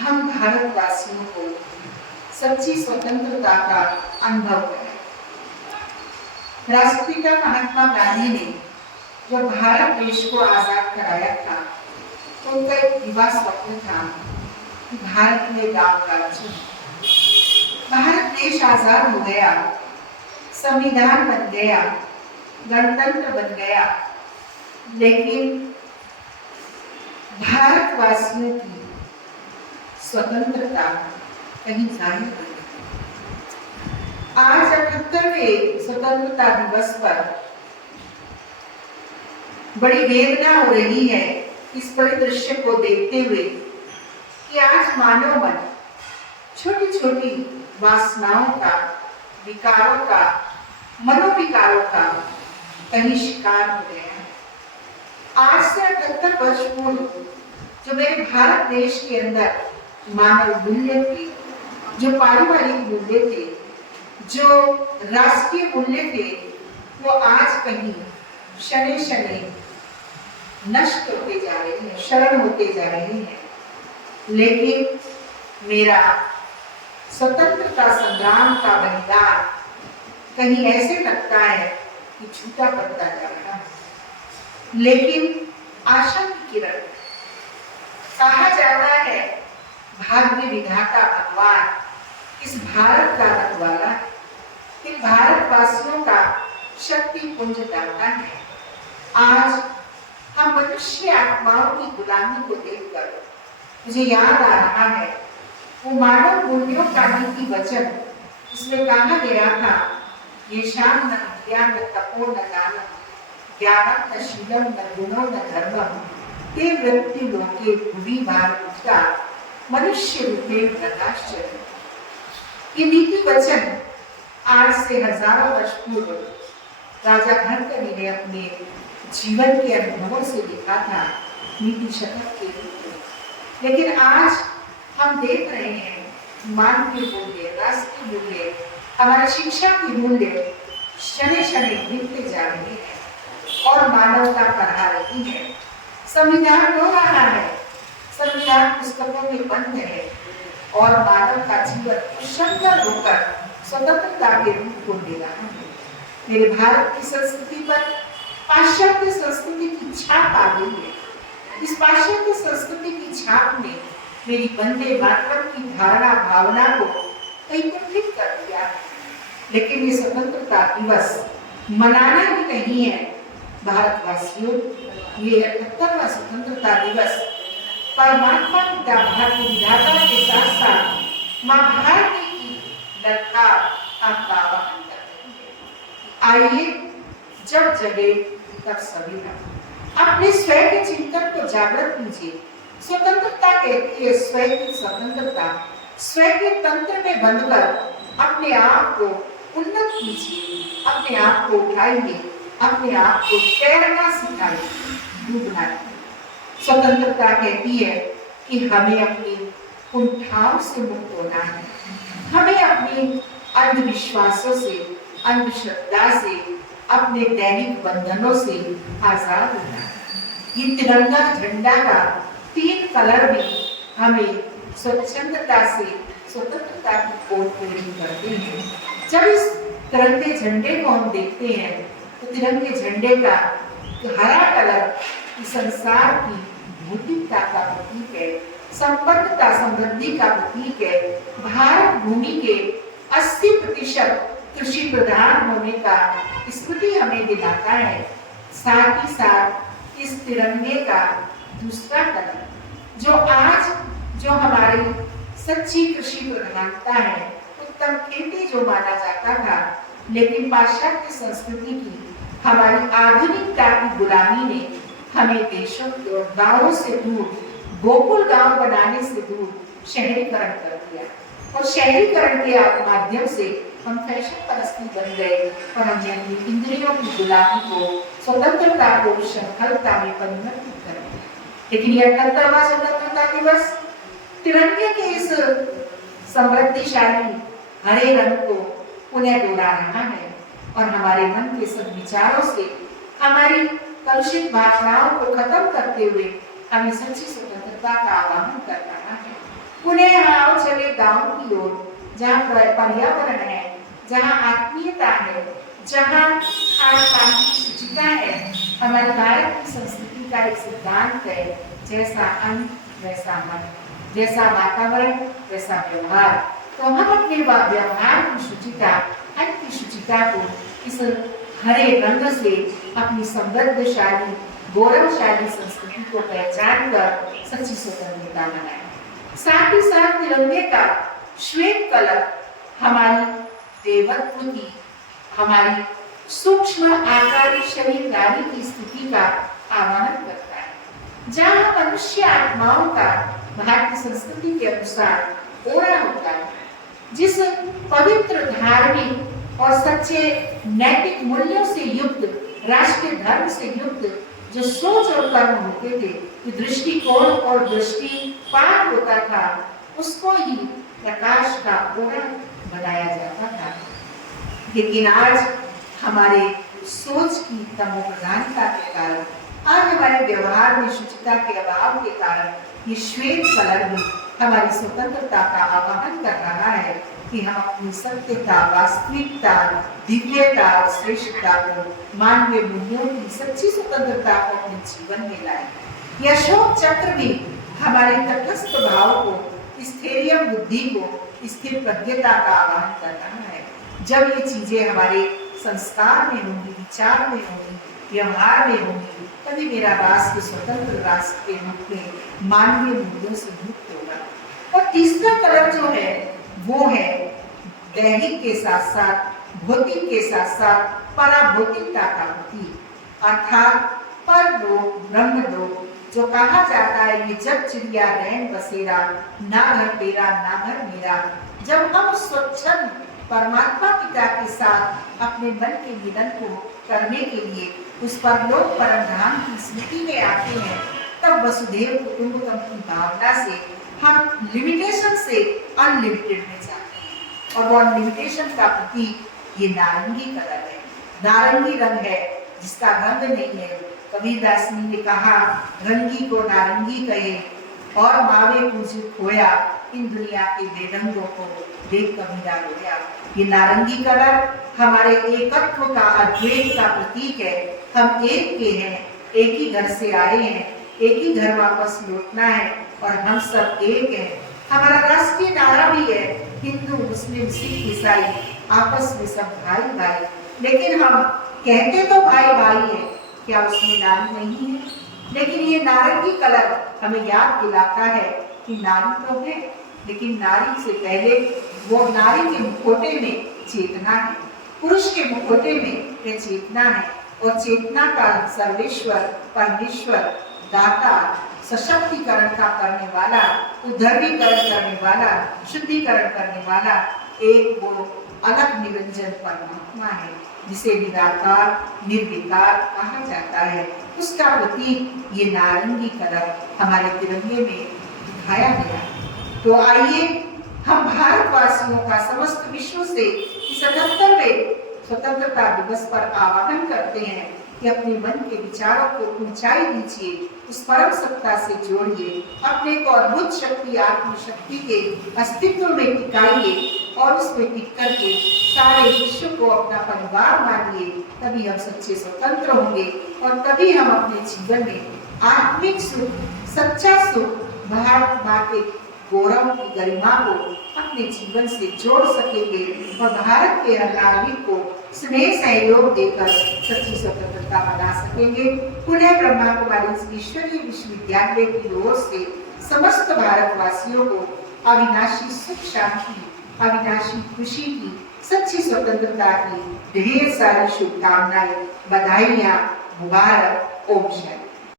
हम भारतवासियों को सच्ची स्वतंत्रता का अनुभव करें। राष्ट्रपिता महात्मा गांधी ने जब भारत देश को आजाद कराया था तो उनका एक दिवा स्वप्न था कि भारत में गांव राज्य। भारत देश आजाद हो गया, संविधान बन गया, गणतंत्र बन गया, लेकिन भारतवासियों की स्वतंत्रता कहीं जाहिर नहीं। आज 78वें स्वतंत्रता दिवस पर बड़ी वेदना हो रही है इस परिदृश्य को देखते हुए कि आज मानव मन छोटी छोटी वासनाओं का, विकारों का, मनोविकारों का कहीं शिकार हो गया है। आज से 78 वर्ष पूर्व जो मेरे भारत देश के अंदर मानव मूल्य थे, जो पारिवारिक मूल्य थे, जो राष्ट्रीय मूल्य थे, वो आज कहीं शनै शनै नष्ट होते जा रहे हैं, क्षरण होते जा रहे हैं। लेकिन मेरा स्वतंत्रता संग्राम का बलिदान कहीं ऐसे लगता है कि छूटा पड़ता जा रहा है। लेकिन आशा की किरण, कहा जाता है भाग्य विधाता भगवान इस भारत का रखवाला, इन भारतवासियों का शक्ति पुंज दाता है। आज हम मनुष्य आत्माओं की गुलामी को देखकर मुझे याद आ रहा है वो मानव मूल्यों का नीति वचन, इसमें कहा गया था ये शाम न विद्या न तपो न दानम, ज्ञानम न शीलम न गुणो न धर्मम, ते वृत्ति लोके भुवि भारता मनुष्य रूपे प्रकाश्चर्य। ये नीति वचन आज से हजारों वर्ष पूर्व राजा भरतरी ने अपने जीवन के अनुभवों से लिखा था नीति शतक के रूप में। लेकिन आज हम देख रहे हैं मान के मूल्य, राष्ट्रीय मूल्य, हमारी शिक्षा के मूल्य शनै शनै गिरते जा रहे हैं और मानवता बढ़ा रही है। संविधान रो रहा है, संविधान पुस्तकों में बंद है और मानव का जीवन उशंकर होकर स्वतंत्रता के रूप को ले रहा है। मेरे भारत की संस्कृति पर पाश्चात्य संस्कृति की छाप आ गई है। इस पाश्चात्य संस्कृति की छाप ने मेरी वंदे मातरम की धारणा भावना को कहीं कुंठित कर दिया है। लेकिन ये स्वतंत्रता दिवस मनाना ही नहीं है भारतवासियों, ये 78वां स्वतंत्रता दिवस परमात्मा पिता भारत विधाता के साथ साथ माँ भारती की दरकार आपका आह्वान करती है। आइए जब जगे तब सवेरा अपने स्वयं के चिंतन को जागृत कीजिए। स्वतंत्रता कहती है स्वयं की स्वतंत्रता, स्वयं के तंत्र में बंधकर अपने आप को उन्नत कीजिए, अपने आप को उठाइए, अपने आप को तैरना सिखाइए, डूबना नहीं। स्वतंत्रता कहती है कि हमें अपनी कुंठाओं से मुक्त होना है, हमें अपनी अंधविश्वासों से, अंधश्रद्धा से, अपने दैनिक बंधनों से आजाद होना है। ये तिरंगा झंडा का 3 कलर भी हमें स्वच्छंदता से स्वतंत्रता की ओर प्रेरित करते हैं। जब इस तिरंगे झंडे को हम देखते हैं तो तिरंगे झंडे का हरा कलर इस संसार की भौतिकता का प्रतीक है, संपन्नता समृद्धि का प्रतीक है। भारत भूमि के 80% कृषि प्रधान होने का स्मृति हमें दिलाता है। साथ ही साथ इस तिरंगे का दूसरा कलर जो आज जो हमारी सच्ची कृषि प्रधानता है, उत्तम खेती जो माना जाता था, लेकिन पाश्चात्य संस्कृति की हमारी आधुनिकता की गुलामी ने हमें देशों के और गांवों से दूर, गोकुल गांव बनाने से दूर शहरीकरण कर दिया और शहरीकरण के माध्यम से हम फैशन परस्ती बन गए और हमने अपनी इंद्रियों की गुलामी को, स्वतंत्रता को विषमता में परिवर्तित कर दिया। लेकिन यह 78वां स्वतंत्रता दिवस तिरंगे के इस समृद्धिशाली हरे रंग को पुनः दोहरा रहा है और हमारे मन के सब विचारों से, हमारी कलुषित भावनाओं को खत्म करते हुए हमें सच्ची स्वतंत्रता का आह्वान कर रहा है। वो पुनः आओ चले गांव की ओर, जहाँ पर्यावरण है, जहाँ आत्मीयता है, जहाँ खान पान की शुचिता है। हमारे भारत की संस्कृति का एक सिद्धांत है, जैसा अन्न वैसा मन, जैसा वातावरण वैसा व्यवहार। तो हम अपने व्यवहार की शुचिता, अन्न की शुचिता को इस हरे रंग से अपनी समृद्धशाली गौरवशाली संस्कृति को पहचान कर सच्ची स्वतंत्रता मनाएं। साथ ही साथ तिरंगे का श्वेत कलर हमारी देवत्व की, हमारी सूक्ष्म आकारी शरीर नारी की स्थिति का आवाहन करता है। जहाँ मनुष्य आत्माओं का भारतीय संस्कृति के अनुसार ओरा होता है, जिस पवित्र धार्मिक और सच्चे नैतिक मूल्यों से युक्त, राष्ट्रीय धर्म से युक्त जो सोच और कर्म होते थे, जो दृष्टिकोण और दृष्टिपात होता था, उसको ही प्रकाश का ओरा बनाया जाता था। लेकिन आज हमारे सोच की तमोप्रधानता के कारण, आज हमारे व्यवहार में शुचिता के अभाव के कारण ये श्वेत कलर भी हमारी स्वतंत्रता का आवाहन कर रहा है कि हम अपनी सत्यता, वास्तविकता, दिव्यता और श्रेष्ठता को, मानवीय मूल्यों की सच्ची स्वतंत्रता को अपने जीवन में लाएं। यह अशोक चक्र भी हमारे तटस्थ भाव को, स्थैर्य बुद्धि को, स्थिर प्रज्ञता का आवाहन कर रहा है। जब ये चीजें हमारे संस्कार में होंगी, विचार में होंगी, व्यवहार में होंगी, तभी मेरा राष्ट्र स्वतंत्र राष्ट्र के रूप में मानवीय मूल्यों से मुक्त होगा। और तीसरा कलर जो है वो है दैहिक के साथ साथ भौतिक के साथ साथ पराभौतिकता का प्रतीक, अर्थात परलोक ब्रह्मलोक जो कहा जाता है। ये जब चिड़िया रैन बसेरा, ना घर तेरा ना घर मेरा। जब हम स्वच्छंद परमात्मा पिता के साथ अपने मन के मिलन को करने के लिए उस परलोक परम धाम की स्मृति में आते हैं, तब वसुधैव कुटुंबकम की भावना से हम लिमिटेशन से अनलिमिटेड में जाते हैं। और वो अनलिमिटेशन का प्रतीक ये नारंगी कलर है, नारंगी रंग है जिसका रंग नहीं है। कबीरदास ने कहा, रंगी को नारंगी कहे और मावे पूछे खोया, इन दुनिया के बेरंगों को देख कबीरा रोया। ये नारंगी कलर हमारे एकत्व का, अद्वैत का प्रतीक है। हम एक के हैं, एक ही घर से आए हैं, एक ही घर वापस लौटना है और हम सब एक हैं। हमारा राष्ट्रीय नारा भी है, हिंदू मुस्लिम सिख ईसाई आपस में सब भाई भाई। लेकिन हम कहते तो भाई भाई है, क्या उसमें नारी नहीं है? लेकिन ये नारंगी कलर हमें याद दिलाता है कि नारी तो है, लेकिन नारी से पहले वो नारी के मुखौटे में चेतना है, पुरुष के मुखौटे में ये चेतना है। और चेतना का सर्वेश्वर परमेश्वर दाता, सशक्तिकरण का करने वाला, उद्धरणीकरण करने वाला, शुद्धिकरण करने वाला एक वो अलग निरंजन परमात्मा है, जिसे निराकार निर्विकार कहा जाता है। उसका प्रतीक ये नारंगी कलर हमारे तिरंगे में दिखाया गया। तो आइए हम भारतवासियों का समस्त विश्व से 77वें स्वतंत्रता दिवस पर आह्वान करते हैं कि अपने मन के विचारों को ऊंचाई दीजिए, उस परम सत्ता से जोड़िए, अपने को अद्भुत शक्ति आत्मशक्ति के अस्तित्व में टिकाइए और उसमें टिक करके सारे विश्व को अपना परिवार मानिए। तभी हम सच्चे स्वतंत्र होंगे और तभी हम अपने जीवन में आत्मिक सुख, सच्चा सुख, भारत माँ के गौरव की गरिमा को अपने जीवन से जोड़ सकेंगे और भारत के हर नागरिक को स्नेह सहयोग देकर सच्ची स्वतंत्रता मना सकेंगे। पुनः ब्रह्मा कुमारी ईश्वरीय विश्वविद्यालय की ओर से समस्त भारतवासियों को अविनाशी सुख शांति, अविनाशी खुशी की, सच्ची स्वतंत्रता की ढेर सारी शुभकामनाएं, बधाइयां, मुबारक। ओम शांति।